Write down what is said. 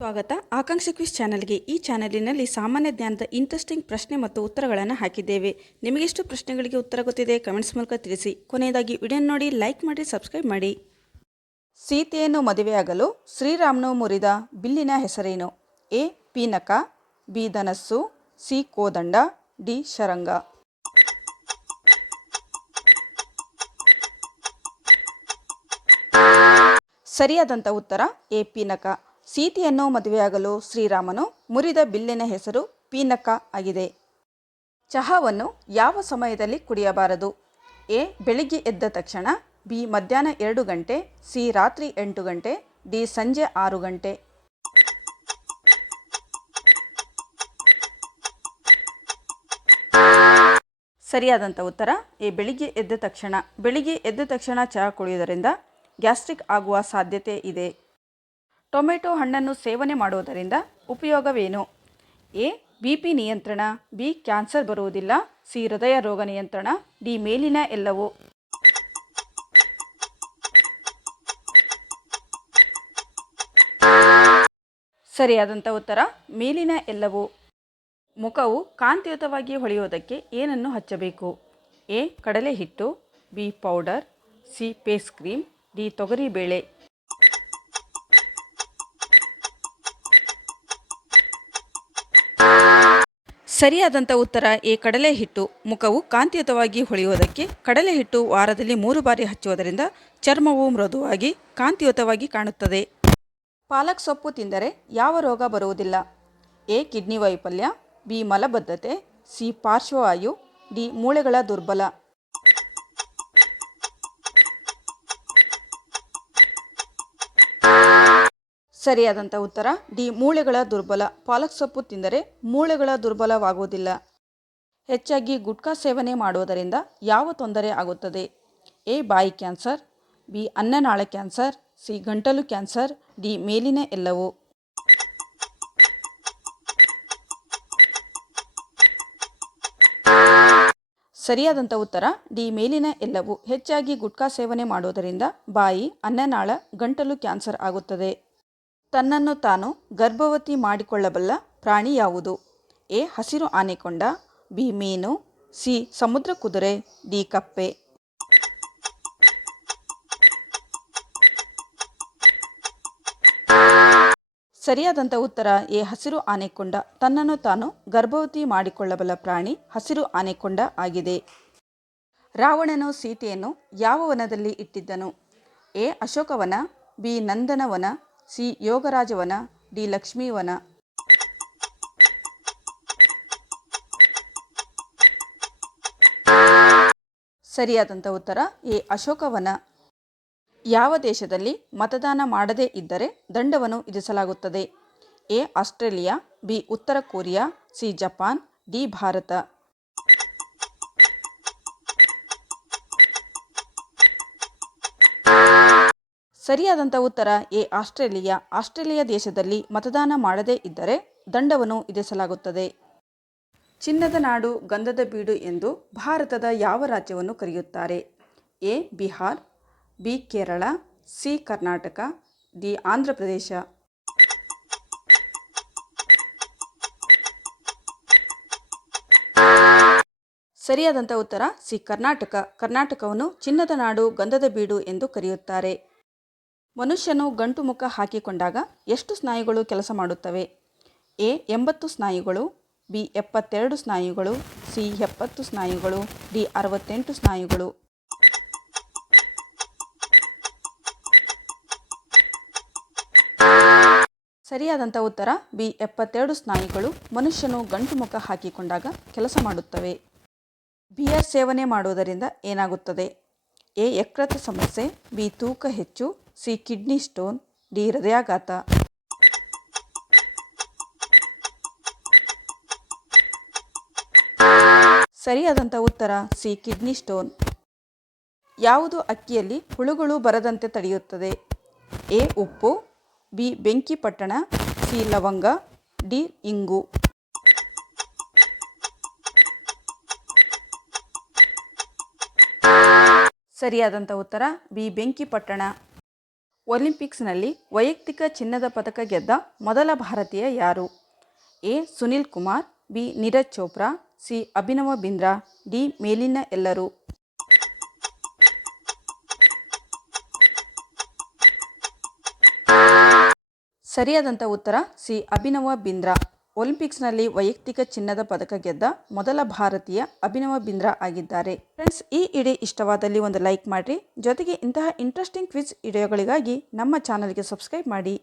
ಸ್ವಾಗತ ಆಕಾಂಕ್ಷಿ ಕ್ವಿಜ್ ಚಾನಲ್ಗೆ. ಈ ಚಾನಲಿನಲ್ಲಿ ಸಾಮಾನ್ಯ ಜ್ಞಾನದ ಇಂಟ್ರೆಸ್ಟಿಂಗ್ ಪ್ರಶ್ನೆ ಮತ್ತು ಉತ್ತರಗಳನ್ನು ಹಾಕಿದ್ದೇವೆ. ನಿಮಗೆಷ್ಟು ಪ್ರಶ್ನೆಗಳಿಗೆ ಉತ್ತರ ಗೊತ್ತಿದೆ ಕಮೆಂಟ್ಸ್ ಮೂಲಕ ತಿಳಿಸಿ. ಕೊನೆಯದಾಗಿ ವಿಡಿಯೋ ನೋಡಿ, ಲೈಕ್ ಮಾಡಿ, ಸಬ್ಸ್ಕ್ರೈಬ್ ಮಾಡಿ. ಸೀತೆಯನ್ನು ಮದುವೆಯಾಗಲು ಶ್ರೀರಾಮನು ಮುರಿದ ಬಿಲ್ಲಿನ ಹೆಸರೇನು? ಎ. ಪೀನಕ, ಬಿ. ಧನಸ್ಸು, ಸಿ. ಕೋದಂಡ, ಡಿ. ಶರಂಗ. ಸರಿಯಾದಂಥ ಉತ್ತರ ಎ. ಪೀನಕ. ಸೀತೆಯನ್ನು ಮದುವೆಯಾಗಲು ಶ್ರೀರಾಮನು ಮುರಿದ ಬಿಲ್ಲಿನ ಹೆಸರು ಪೀನಕ ಆಗಿದೆ. ಚಹಾವನ್ನು ಯಾವ ಸಮಯದಲ್ಲಿ ಕುಡಿಯಬಾರದು? ಎ. ಬೆಳಿಗ್ಗೆ ಎದ್ದ ತಕ್ಷಣ, ಬಿ. ಮಧ್ಯಾಹ್ನ 2 ಗಂಟೆ, ಸಿ. ರಾತ್ರಿ 8 ಗಂಟೆ, ಡಿ. ಸಂಜೆ 6 ಗಂಟೆ. ಸರಿಯಾದಂಥ ಉತ್ತರ ಎ. ಬೆಳಿಗ್ಗೆ ಎದ್ದ ತಕ್ಷಣ. ಬೆಳಿಗ್ಗೆ ಎದ್ದ ತಕ್ಷಣ ಚಹಾ ಕುಡಿಯುವುದರಿಂದ ಗ್ಯಾಸ್ಟ್ರಿಕ್ ಆಗುವ ಸಾಧ್ಯತೆ ಇದೆ. ಟೊಮೆಟೊ ಹಣ್ಣನ್ನು ಸೇವನೆ ಮಾಡುವುದರಿಂದ ಉಪಯೋಗವೇನು? ಎ. ಬಿಪಿ ನಿಯಂತ್ರಣ, ಬಿ. ಕ್ಯಾನ್ಸರ್ ಬರುವುದಿಲ್ಲ, ಸಿ. ಹೃದಯ ರೋಗ ನಿಯಂತ್ರಣ, ಡಿ. ಮೇಲಿನ ಎಲ್ಲವೂ. ಸರಿಯಾದಂಥ ಉತ್ತರ ಮೇಲಿನ ಎಲ್ಲವೂ. ಮುಖವು ಕಾಂತಿಯುತವಾಗಿ ಹೊಳೆಯುವುದಕ್ಕೆ ಏನನ್ನು ಹಚ್ಚಬೇಕು? ಎ. ಕಡಲೆ ಹಿಟ್ಟು, B. Powder, C. Face cream, D. ತೊಗರಿಬೇಳೆ. ಸರಿಯಾದಂಥ ಉತ್ತರ ಎ. ಕಡಲೆ ಹಿಟ್ಟು. ಮುಖವು ಕಾಂತಿಯುತವಾಗಿ ಹೊಳೆಯುವುದಕ್ಕೆ ಕಡಲೆ ಹಿಟ್ಟು ವಾರದಲ್ಲಿ 3 ಬಾರಿ ಹಚ್ಚುವುದರಿಂದ ಚರ್ಮವು ಮೃದುವಾಗಿ ಕಾಂತಿಯುತವಾಗಿ ಕಾಣುತ್ತದೆ. ಪಾಲಕ್ ಸೊಪ್ಪು ತಿಂದರೆ ಯಾವ ರೋಗ ಬರುವುದಿಲ್ಲ? ಎ. ಕಿಡ್ನಿ ವೈಫಲ್ಯ, ಬಿ. ಮಲಬದ್ಧತೆ, ಸಿ. ಪಾರ್ಶ್ವವಾಯು, ಡಿ. ಮೂಳೆಗಳ ದುರ್ಬಲ. ಸರಿಯಾದಂಥ ಉತ್ತರ ಡಿ. ಮೂಳೆಗಳ ದುರ್ಬಲ. ಪಾಲಕ್ ಸೊಪ್ಪು ತಿಂದರೆ ಮೂಳೆಗಳ ದುರ್ಬಲವಾಗುವುದಿಲ್ಲ. ಹೆಚ್ಚಾಗಿ ಗುಟ್ಕಾ ಸೇವನೆ ಮಾಡುವುದರಿಂದ ಯಾವ ತೊಂದರೆ ಆಗುತ್ತದೆ? ಎ. ಬಾಯಿ ಕ್ಯಾನ್ಸರ್, ಬಿ. ಅನ್ನನಾಳ ಕ್ಯಾನ್ಸರ್, ಸಿ. ಗಂಟಲು ಕ್ಯಾನ್ಸರ್, ಡಿ. ಮೇಲಿನ ಎಲ್ಲವೂ. ಸರಿಯಾದಂಥ ಉತ್ತರ ಡಿ. ಮೇಲಿನ ಎಲ್ಲವೂ. ಹೆಚ್ಚಾಗಿ ಗುಟ್ಕಾ ಸೇವನೆ ಮಾಡುವುದರಿಂದ ಬಾಯಿ, ಅನ್ನನಾಳ, ಗಂಟಲು ಕ್ಯಾನ್ಸರ್ ಆಗುತ್ತದೆ. ತನ್ನನ್ನು ತಾನು ಗರ್ಭವತಿ ಮಾಡಿಕೊಳ್ಳಬಲ್ಲ ಪ್ರಾಣಿ ಯಾವುದು? ಎ. ಹಸಿರು ಆನೆಕೊಂಡ, ಬಿ. ಮೀನು, ಸಿ. ಸಮುದ್ರ ಕುದುರೆ, ಡಿ. ಕಪ್ಪೆ. ಸರಿಯಾದಂಥ ಉತ್ತರ ಎ. ಹಸಿರು ಆನೆಕೊಂಡ. ತನ್ನನ್ನು ತಾನು ಗರ್ಭವತಿ ಮಾಡಿಕೊಳ್ಳಬಲ್ಲ ಪ್ರಾಣಿ ಹಸಿರು ಆನೆಕೊಂಡ ಆಗಿದೆ. ರಾವಣನು ಸೀತೆಯನ್ನು ಯಾವ ವನದಲ್ಲಿ ಇಟ್ಟಿದ್ದನು? A. Ashokavana, B. Nandanavana, C. Yogarajavana, D. Lakshmivana. ಸರಿಯಾದಂಥ ಉತ್ತರ ಎ. ಅಶೋಕವನ. ಯಾವ ದೇಶದಲ್ಲಿ ಮತದಾನ ಮಾಡದೇ ಇದ್ದರೆ ದಂಡವನ್ನು ವಿಧಿಸಲಾಗುತ್ತದೆ? ಎ. Australia, B. ಉತ್ತರ Korea, C. Japan, D. Bharat. ಸರಿಯಾದಂಥ ಉತ್ತರ ಎ. ಆಸ್ಟ್ರೇಲಿಯಾ. ಆಸ್ಟ್ರೇಲಿಯಾ ದೇಶದಲ್ಲಿ ಮತದಾನ ಮಾಡದೇ ಇದ್ದರೆ ದಂಡವನ್ನು ವಿಧಿಸಲಾಗುತ್ತದೆ. ಚಿನ್ನದ ನಾಡು, ಗಂಧದ ಬೀಡು ಎಂದು ಭಾರತದ ಯಾವ ರಾಜ್ಯವನ್ನು ಕರೆಯುತ್ತಾರೆ? A. Bihar, B. Kerala, C. Karnataka, D. Andhra Pradesh. ಸರಿಯಾದಂಥ ಉತ್ತರ ಸಿ. ಕರ್ನಾಟಕ. ಕರ್ನಾಟಕವನ್ನು ಚಿನ್ನದ ನಾಡು, ಗಂಧದ ಬೀಡು ಎಂದು ಕರೆಯುತ್ತಾರೆ. ಮನುಷ್ಯನು ಗಂಟು ಮುಖ ಹಾಕಿಕೊಂಡಾಗ ಎಷ್ಟು ಸ್ನಾಯುಗಳು ಕೆಲಸ ಮಾಡುತ್ತವೆ? ಎ. 80 ಸ್ನಾಯುಗಳು, ಬಿ. 72 ಸ್ನಾಯುಗಳು, ಸಿ. 70 ಸ್ನಾಯುಗಳು, ಡಿ. 68 ಸ್ನಾಯುಗಳು. ಸರಿಯಾದಂಥ ಉತ್ತರ ಬಿ. 72 ಸ್ನಾಯುಗಳು ಮನುಷ್ಯನು ಗಂಟು ಮುಖ ಹಾಕಿಕೊಂಡಾಗ ಕೆಲಸ ಮಾಡುತ್ತವೆ. ಬಿಯರ್ ಸೇವನೆ ಮಾಡುವುದರಿಂದ ಏನಾಗುತ್ತದೆ? ಎ. ಯಕೃತ್ ಸಮಸ್ಯೆ, ಬಿ. ತೂಕ ಹೆಚ್ಚು, ಸಿ. Kidney stone, D. ಹೃದಯಾಘಾತ. ಸರಿಯಾದಂಥ ಉತ್ತರ ಸಿ. Kidney stone. ಯಾವುದು ಅಕ್ಕಿಯಲ್ಲಿ ಹುಳುಗಳು ಬರದಂತೆ ತಡೆಯುತ್ತದೆ? ಎ. ಉಪ್ಪು, ಬಿ. ಬೆಂಕಿ ಪಟ್ಟಣ, ಸಿ. ಲವಂಗ, ಡಿ. ಇಂಗು. ಸರಿಯಾದಂಥ ಉತ್ತರ ಬಿ. ಬೆಂಕಿ ಪಟ್ಟಣ. ಒಲಿಂಪಿಕ್ಸ್ನಲ್ಲಿ ವೈಯಕ್ತಿಕ ಚಿನ್ನದ ಪದಕ ಗೆದ್ದ ಮೊದಲ ಭಾರತೀಯ ಯಾರು? A. Sunil Kumar, B. Neeraj Chopra, C. Abhinav Bindra, D. ಮೇಲಿನ ಎಲ್ಲರೂ. ಸರಿಯಾದಂಥ ಉತ್ತರ ಸಿ. ಅಭಿನವ ಬಿಂದ್ರಾ. ಒಲಿಂಪಿಕ್ಸ್ನಲ್ಲಿ ವೈಯಕ್ತಿಕ ಚಿನ್ನದ ಪದಕ ಗೆದ್ದ ಮೊದಲ ಭಾರತೀಯ ಅಭಿನವ ಬಿಂದ್ರಾ ಆಗಿದ್ದಾರೆ. ಫ್ರೆಂಡ್ಸ್, ಈ ವಿಡಿಯೋ ಇಷ್ಟವಾದಲ್ಲಿ ಒಂದು ಲೈಕ್ ಮಾಡಿರಿ. ಜೊತೆಗೆ ಇಂತಹ ಇಂಟ್ರೆಸ್ಟಿಂಗ್ ಕ್ವಿಜ್ ವಿಡಿಯೋಗಳಿಗಾಗಿ ನಮ್ಮ ಚಾನಲ್ಗೆ ಸಬ್ಸ್ಕ್ರೈಬ್ ಮಾಡಿ.